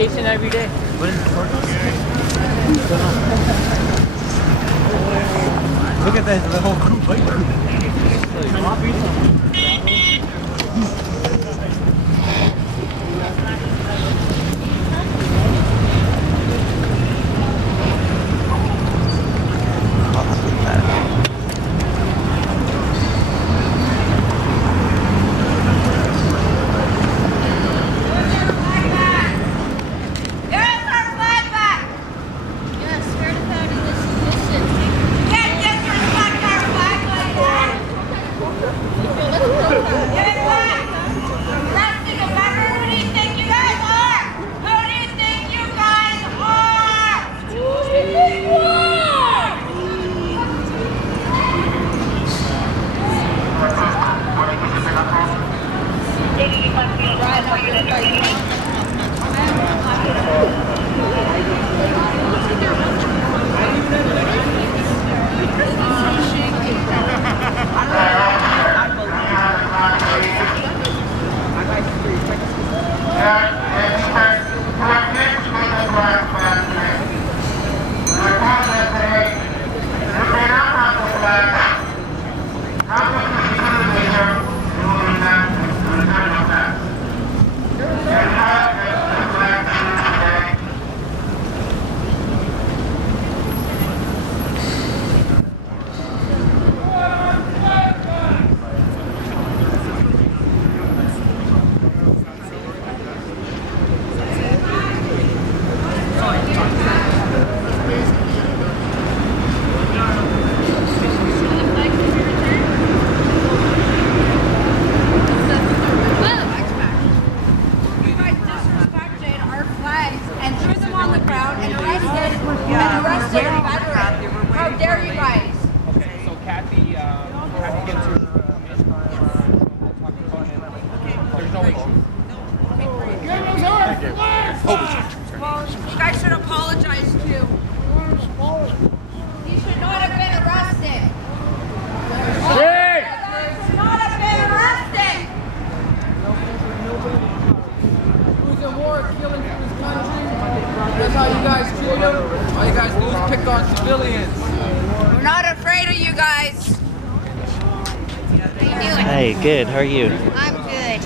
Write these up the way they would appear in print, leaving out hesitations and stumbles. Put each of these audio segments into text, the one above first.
vacation every day. Look at that, the whole group, bike group. Good. How are you? I'm good.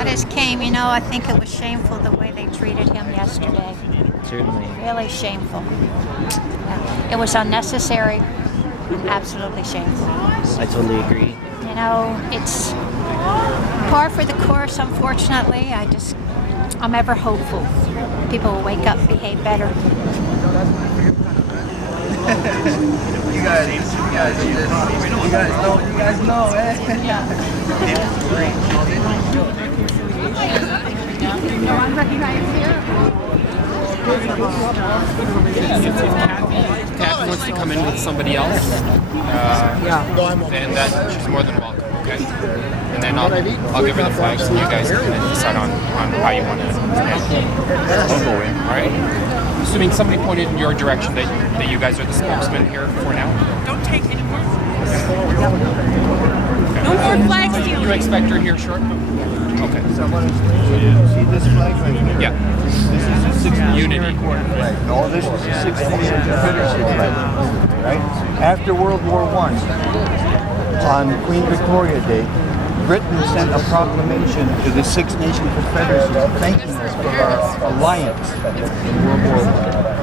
I just came, I think it was shameful the way they treated him yesterday. Certainly. Really shameful. Yeah. It was unnecessary. Absolutely shameful. I totally agree. It's par for the course, unfortunately. I'm ever hopeful. People will wake up, behave better. You guys know, eh? Yeah. No one recognized here. If Kathy wants to come in with somebody else, then she's more than welcome. Okay. And then I'll give her the flags, and you guys can then decide on how you want to handle. I'll go in. All right. Assuming somebody pointed in your direction that you guys are the spokesman here for now. Don't take any more. Okay. No more flags, dealing. You expect her here short? Okay. See this flag right here? Yeah. This is a 6 Nation Unity flag. No, this is a 6 Nation Confederacy flag. Right? After World War I, on Queen Victoria Day, Britain sent a proclamation to the 6 Nation Confederacy thanking us for our alliance in World War I.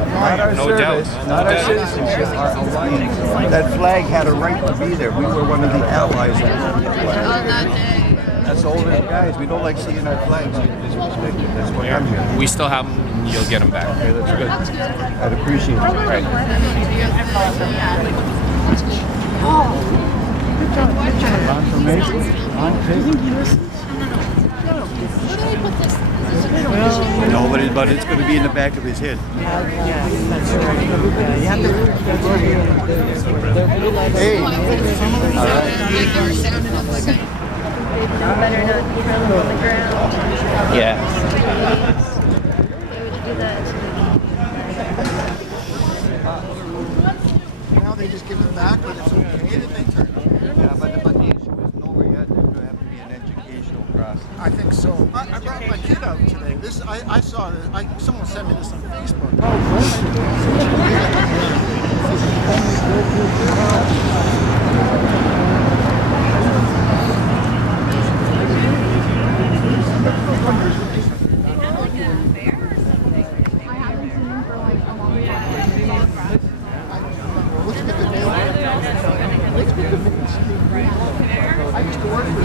Not our service, not our citizenship, our alliance. That flag had a right to be there. We were one of the allies of the flag. That's all them guys. We don't like seeing our flags disrespected. That's why I'm here. We still have them, and you'll get them back. Okay, that's good. I'd appreciate it. Right. Confirmation? No, but it's going to be in the back of his head. Hey. All right. Yeah. Now they just give it back, but it's okay that they turn it. Yeah, but the issue isn't over yet. There's going to have to be an educational process. I think so. I brought my kid out today. This I saw this. Someone sent me this on Facebook. I used to work for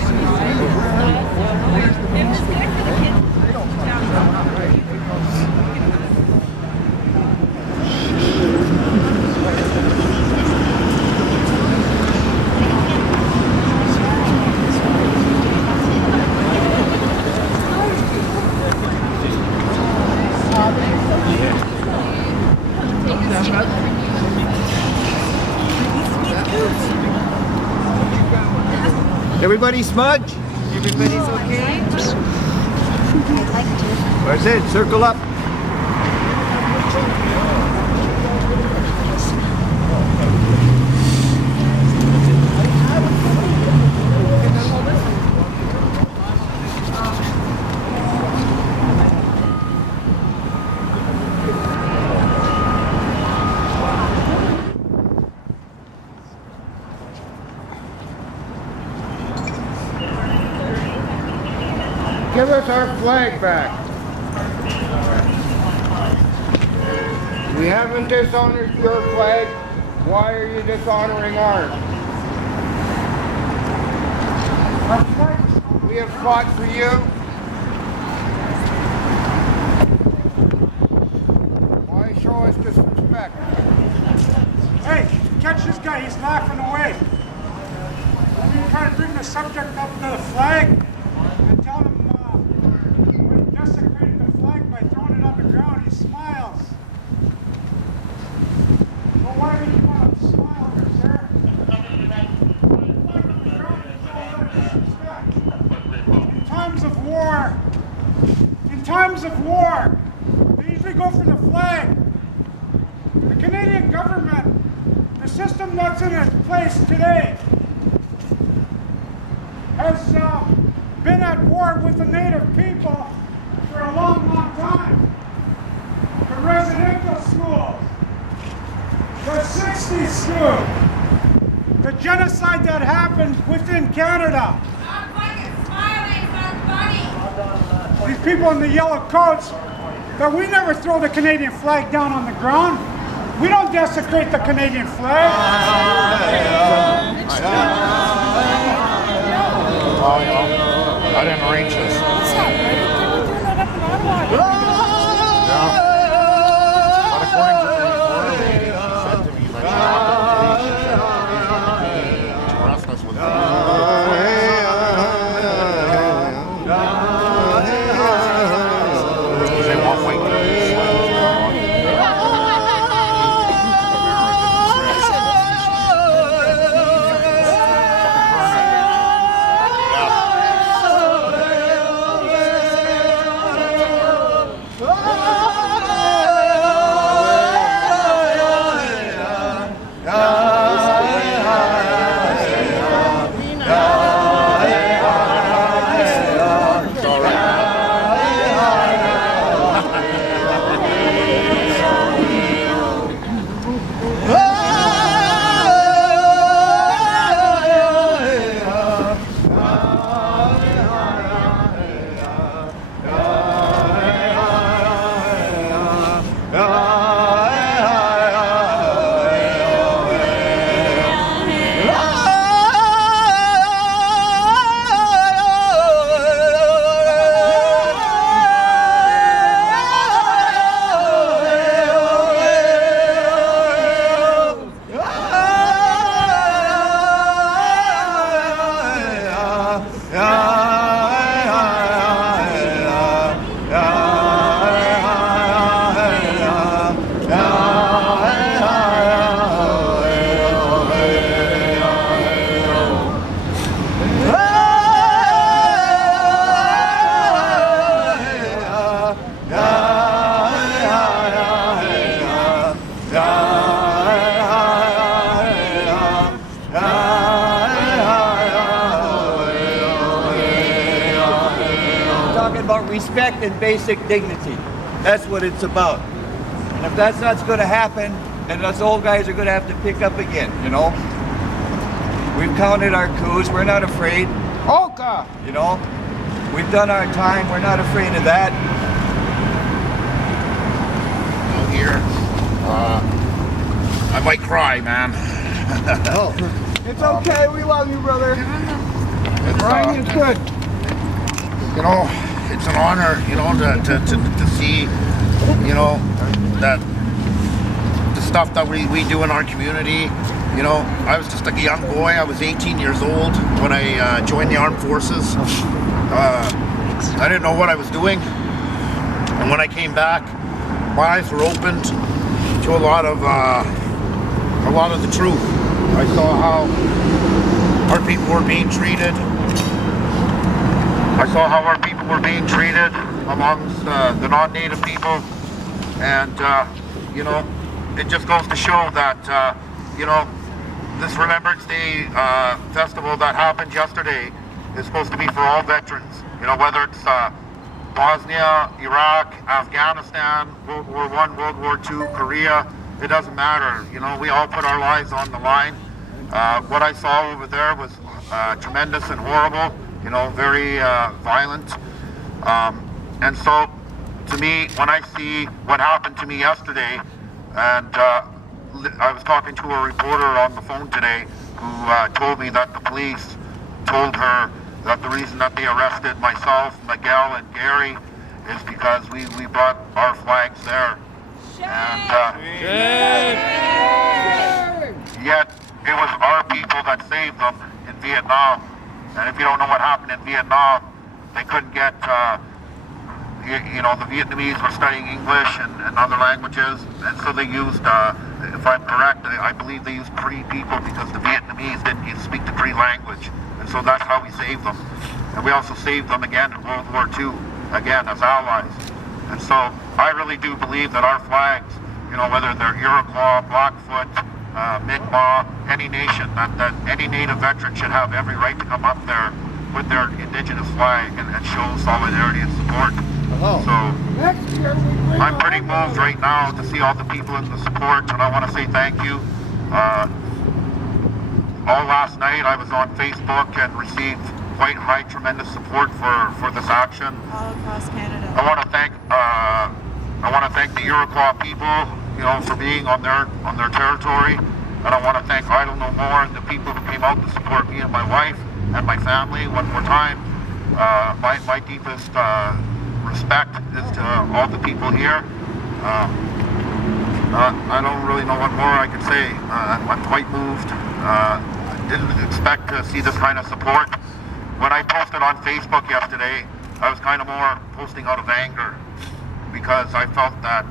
Everybody smudge? Everybody's okay? I'd like to. That's it, circle up. Give us our flag back. We haven't dishonored your flag. Why are you dishonoring ours? We have fought for you. Why show us disrespect? Hey, catch this guy, he's laughing away. We're trying to bring the subject up to the flag and tell him when he desecrated the flag by throwing it on the ground, he smiles. Well, why do you want to smile there, sir? In times of war, they usually go for the flag. The Canadian government, the system that's in place today, has been at war with the native people for a long, long time. The residential schools, the 60s school, the genocide that happened within Canada. These people in the yellow coats, that we never throw the Canadian flag down on the ground. We don't desecrate the Canadian flag. I didn't arrange this. No. But according to the order lady, she said to me, like, she said, to arrest us with they want white about respect and basic dignity. That's what it's about. And if that's not going to happen, then us old guys are going to have to pick up again, you know? We've counted our coups. We're not afraid. Oka! You know? We've done our time. We're not afraid of that. Here. I might cry, man. It's okay. We love you, brother. Crying is good. You know, it's an honor, you know, to see, you know, that the stuff that we do in our community. You know, I was just like a young boy. I was 18 years old when I joined the armed forces. I didn't know what I was doing. And when I came back, my eyes were opened to a lot of the truth. I saw how our people were being treated. I saw how our people were being treated amongst the non-native people, and you know, it just goes to show that you know, this Remembrance Day festival that happened yesterday is supposed to be for all veterans. You know, whether it's Bosnia, Iraq, Afghanistan, World War I, World War II, Korea, it doesn't matter. You know, we all put our lives on the line. What I saw over there was tremendous and horrible, you know, very violent. And so, to me, when I see what happened to me yesterday, and I was talking to a reporter on the phone today who told me that the police told her that the reason that they arrested myself, Miguel, and Gary is because we brought our flags there. And yet it was our people that saved them in Vietnam. And if you don't know what happened in Vietnam, they couldn't get, you know, the Vietnamese were studying English and other languages, and so they used, if I'm correct, I believe they used Cree people because the Vietnamese didn't speak the Cree language. And so that's how we saved them. And we also saved them again in World War II, again, as allies. And so I really do believe that our flags, you know, whether they're Iroquois, Blackfoot, Mi'kmaq, any nation, that any Native veteran should have every right to come up there with their indigenous flag and show solidarity and support. So I'm pretty moved right now to see all the people in the support, and I want to say thank you. All last night I was on Facebook and received quite high, tremendous support for this action. All across Canada. I want to thank the Iroquois people, you know, for being on their territory, and I want to thank Idle No More and the people who came out to support me and my wife and my family one more time. My deepest respect is to all the people here. I don't really know what more I can say. I'm quite moved. I didn't expect to see this kind of support. When I posted on Facebook yesterday, I was kind of more posting out of anger because I felt that,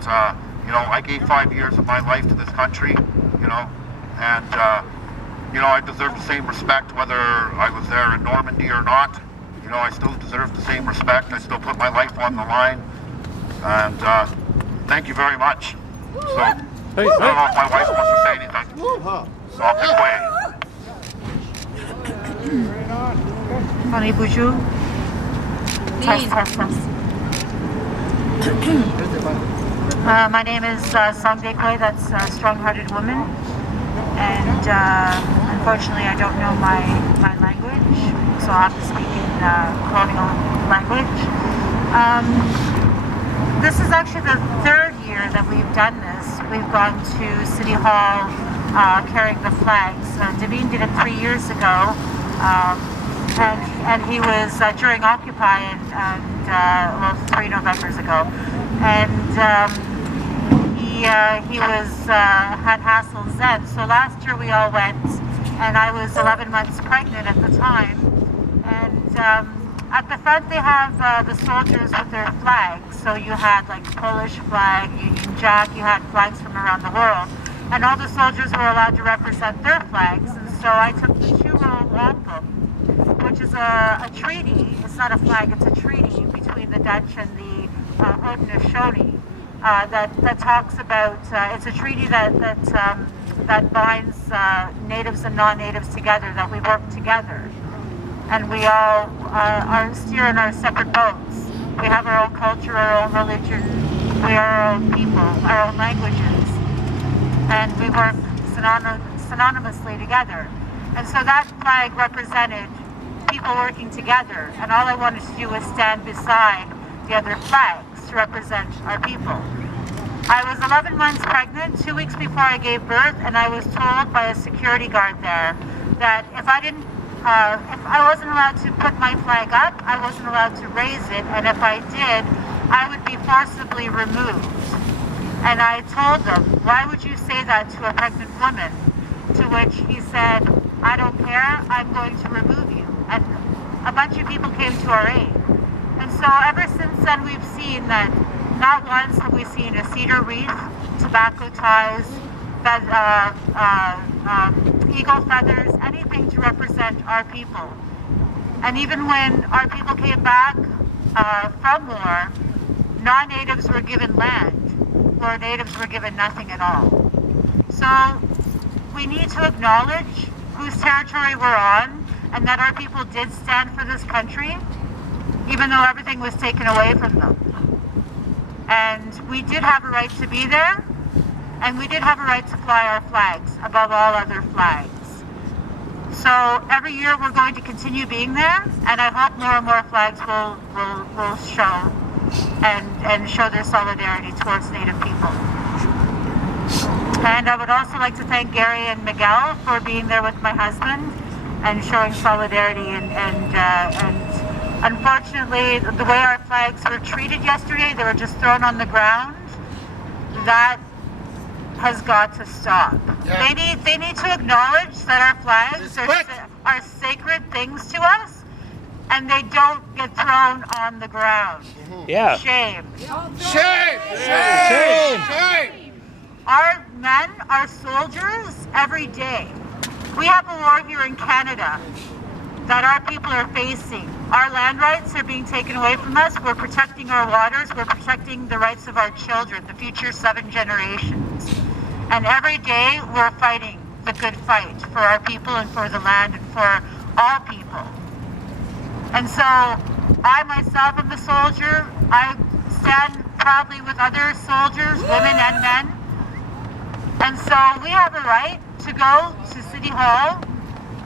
you know, I gave 5 years of my life to this country, you know, and, you know, I deserve the same respect whether I was there in Normandy or not. You know, I still deserve the same respect. I still put my life on the line. And thank you very much. So, I don't know if my wife wants to say anything. So I'll get away. Honey Boujou. Test. My name is Song Dekwe, that's a strong-hearted woman, and unfortunately I don't know my language, so I'll have to speak in colonial language. This is actually the third year that we've done this. We've gone to City Hall carrying the flags. Davyn did it 3 years ago, and he was during Occupy and 3 Novembers ago, and he was had hassles then. So last year we all went, and I was 11 months pregnant at the time, and at the front they have the soldiers with their flags. So you had like Polish flag, Union Jack, you had flags from around the world, and all the soldiers were allowed to represent their flags. And so I took the 2-roll wampum, which is a treaty. It's not a flag, it's a treaty between the Dutch and the Haudenosaunee that talks about, it's a treaty that binds natives and non-natives together, that we work together. And we all are steering our separate boats. We have our own culture, our own religion. We are our own people, our own languages. And we work synonymously together. And so that flag represented people working together. And all I wanted to do was stand beside the other flags to represent our people. I was 11 months pregnant, 2 weeks before I gave birth, and I was told by a security guard there that if I wasn't allowed to put my flag up, I wasn't allowed to raise it, and if I did, I would be forcibly removed. And I told them, why would you say that to a pregnant woman? To which he said, I don't care, I'm going to remove you. And a bunch of people came to our aid. And so ever since then, we've seen that not once have we seen a cedar wreath, tobacco ties, eagle feathers, anything to represent our people. And even when our people came back from war, non-natives were given land, where natives were given nothing at all. So we need to acknowledge whose territory we're on, and that our people did stand for this country, even though everything was taken away from them. And we did have a right to be there, and we did have a right to fly our flags above all other flags. So every year we're going to continue being there, and I hope more and more flags will show and show their solidarity towards Native people. And I would also like to thank Gary and Miguel for being there with my husband and showing solidarity and unfortunately, the way our flags were treated yesterday, they were just thrown on the ground. That has got to stop. Yeah. They need to acknowledge that our flags are sacred things to us, and they don't get thrown on the ground. Mm-hmm. Yeah. Shame. Shame! Shame! Shame! Our men, our soldiers, every day. We have a war here in Canada that our people are facing. Our land rights are being taken away from us. We're protecting our waters. We're protecting the rights of our children, the future 7 generations. And every day we're fighting the good fight for our people and for the land and for all people. And so I myself am a soldier. I stand proudly with other soldiers, women and men. And so we have a right to go to City Hall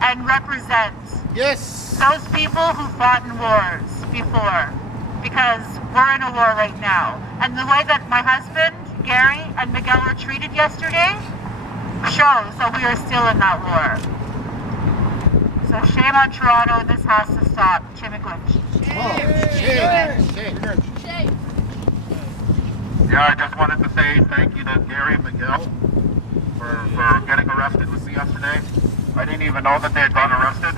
and represent those people who fought in wars before, because we're in a war right now. And the way that my husband, Gary, and Miguel were treated yesterday shows that we are still in that war. So shame on Toronto, and this has to stop. Chimigwich. Yeah, I just wanted to say thank you to Gary and Miguel for getting arrested with me yesterday. I didn't even know that they had gotten arrested.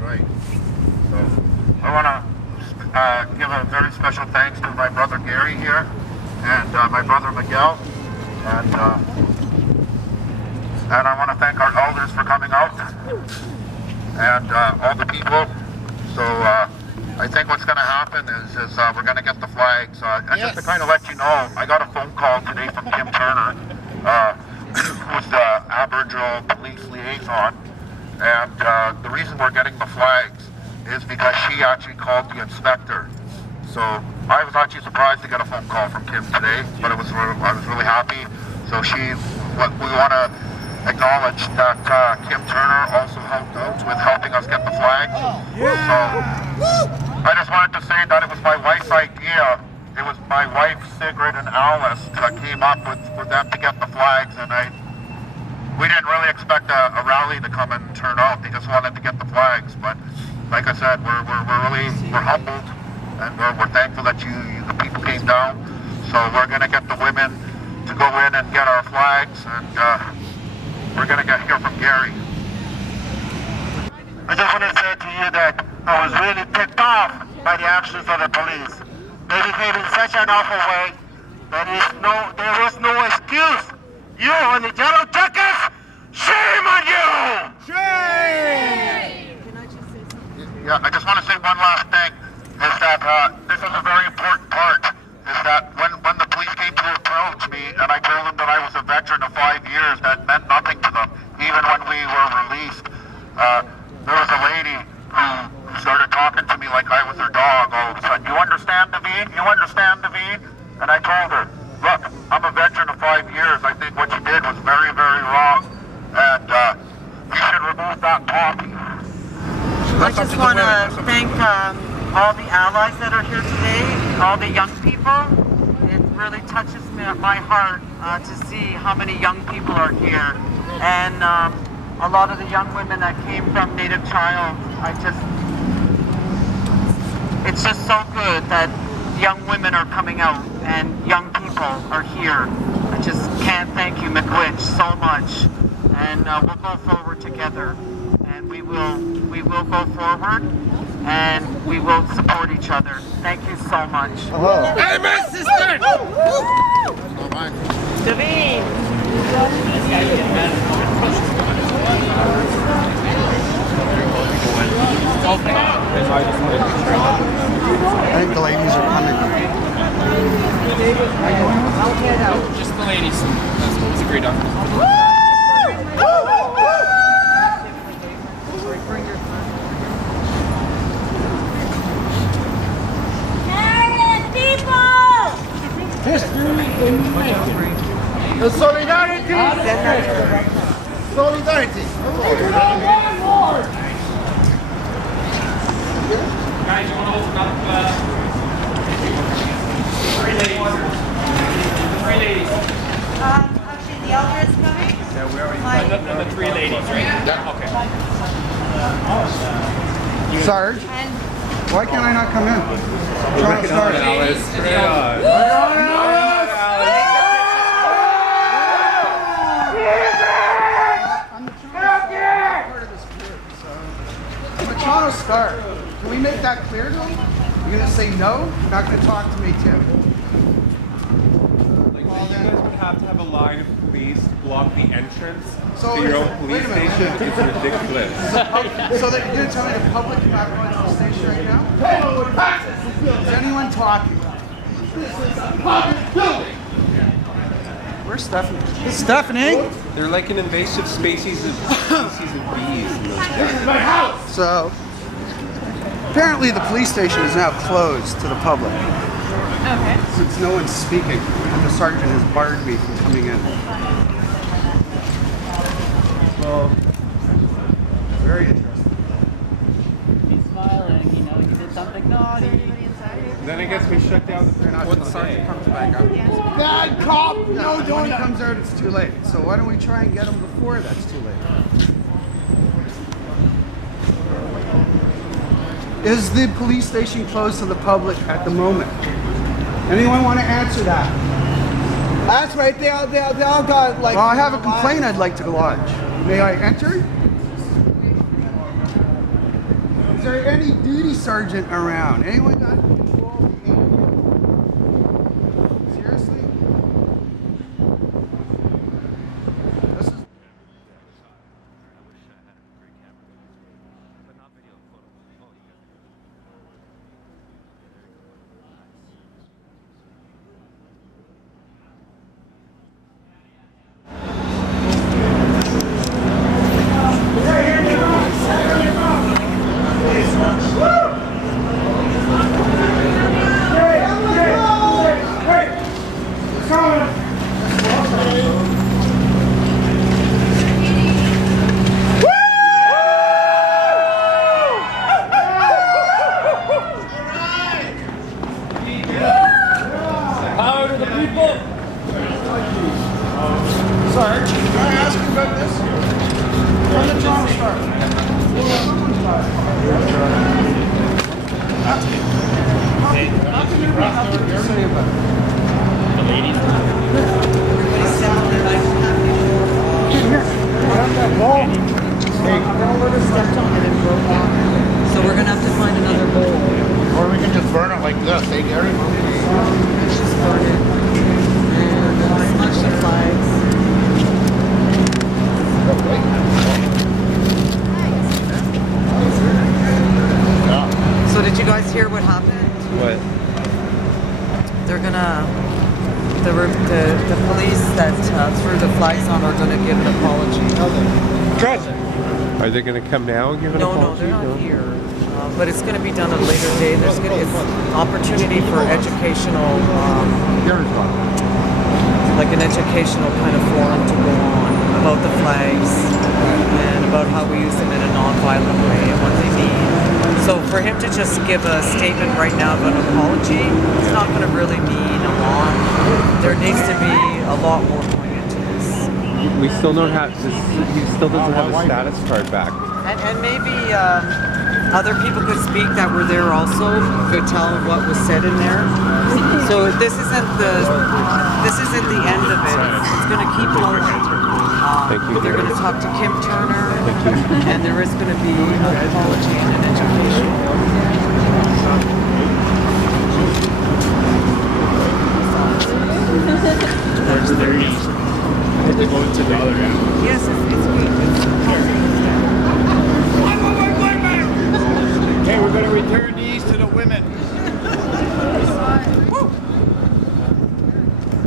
Right. So I want to give a very special thanks to my brother Gary here and my brother Miguel, and I want to thank our elders for coming out and all the people. So I think what's going to happen is we're going to get the flags. And just to kind of let you know, I got a phone call today from Kim Turner, who's the Aboriginal Police Liaison, and the reason we're getting the flags is because she actually called the inspector. So I was actually surprised to get a phone call from Kim today, but I was really happy. So we want to acknowledge that Kim Turner also helped out with helping us get the flags. So I just wanted to say that it was my wife's idea. It was my wife, Sigrid, and Alice that came up for them to get the flags, and we didn't really expect a rally to come and turn out. They just wanted to get the flags, but like I said, we're humbled, and we're thankful that the people came down. So we're gonna get the women to go in and get our flags, and we're gonna hear from Gary. I just want to say to you that I was really ticked off by the actions of the police. They behaved in such an awful way. There is no excuse. You and the Yellow Jackets, shame on you! Shame! Yeah, I just want to say one last thing, is that this is a very important part, is that when the police came to approach me and I told them that I was a veteran of 5 years, that meant nothing to them. Even when we were released, there was a lady thank all the allies that are here today, all the young people. It really touches my heart to see how many young people are here. And a lot of the young women that came from Native Child, it's just so good that young women are coming out and young people are here. I just can't thank you, McWitch, so much. And we'll go forward together. And we will go forward and we will support each other. Thank you so much. Hey, my sister! Davyn! I think the ladies are coming. Just the ladies. That was agreed on. The solidarity! Solidarity! Guys, you want to open up three ladies. Actually, the elder is coming. Yeah, we already got the three ladies, right? Yeah. Okay. Sarge, why can't I not come in? I'm trying to start. I'm trying to start. Can we make that clear to him? You're gonna say no? You're not gonna talk to me, Tim. Like, you guys would have to have a line of police block the entrance So to your own police wait a minute. station. It's ridiculous. So that you're gonna tell me the public cannot go into the station right now? Is anyone talking? Where's Stephanie? Stephanie? They're like an invasive species of bees. This is my house! So, apparently the police station is now closed to the public. Okay. Since no one's speaking, and the sergeant has barred me from coming in. Well, very interesting. He's smiling, you know, he did something naughty. Then it gets me shut down When the sergeant comes back out. Bad cop! No, When don't he comes out, it's too late. So why don't we try and get him before that's too late? Is the police station closed to the public at the moment? Anyone want to answer that? That's right, they all got like... Well, I have a complaint I'd like to lodge. May I enter? Is there any duty sergeant around? Anyone got control of behavior? Seriously? This is... Power to the people! Sarge, can I ask you about this? From the Toronto Star. Nothing to say about it. The ladies. So we're gonna have to find another bowl. Or we can just burn it like this, hey Gary? Just burn it. And smudge the flags. So did you guys hear what happened? What? They're gonna, the police that threw the flags on are gonna give an apology. Are they going to come now and give an No, apology? they're not here. But it's going to be done at a later date. It's an opportunity for educational, like an educational kind of forum to go on about the flags and about how we use them in a non-violent way and what they mean. So for him to just give a statement right now of an apology, it's not going to really mean a lot. There needs to be a lot more going into this. We still don't have this. He still doesn't have his status card back. And maybe other people could speak that were there also, could tell what was said in there. So this isn't the end of it. It's going to keep going. Thank you. They're going to talk to Kim Turner, Thank you. and there is going to be an apology and an education. Towards their east. They go to the other end. Yes, it's good. Okay, we're going to return these to the women.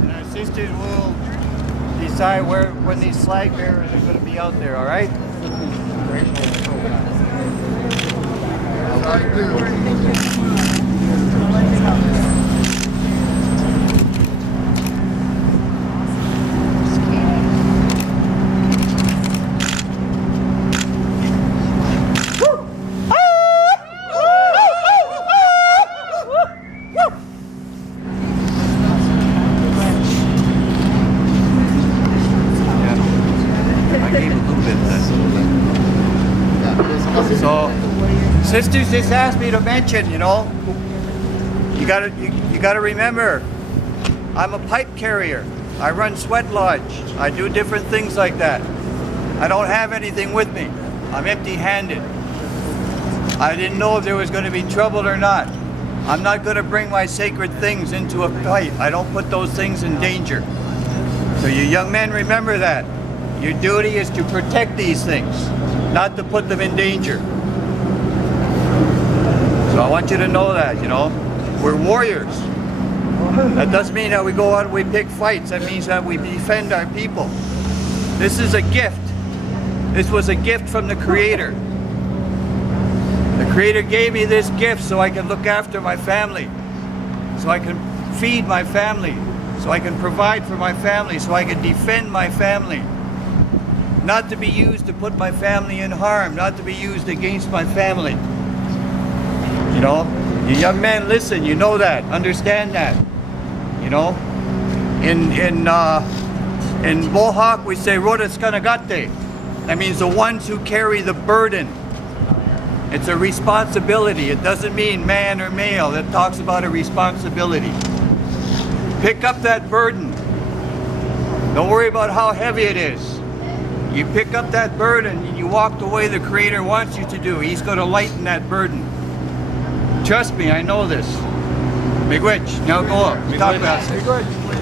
And our sisters will decide when these flag bearers are going to be out there, all right? So, sisters just asked me to mention, you gotta remember, I'm a pipe carrier. I run sweat lodge. I do different things like that. I don't have anything with me. I'm empty-handed. I didn't know if there was going to be trouble or not. I'm not going to bring my sacred things into a fight. I don't put those things in danger. So you young men, remember that. Your duty is to protect these things, not to put them in danger. So I want you to know that, we're warriors. That doesn't mean that we go out and we pick fights. That means that we defend our people. This is a gift. This was a gift from the Creator. The Creator gave me this gift so I can look after my family, so I can feed my family, so I can provide for my family, so I can defend my family. Not to be used to put my family in harm, not to be used against my family. You young men, listen, you know that, understand that. In Mohawk we say Rodeskanagate. That means the ones who carry the burden. It's a responsibility. It doesn't mean man or male. It talks about a responsibility. Pick up that burden. Don't worry about how heavy it is. You pick up that burden and you walk the way the Creator wants you to do. He's going to lighten that burden. Trust me, I know this. Miigwech, now go up. Talk about it.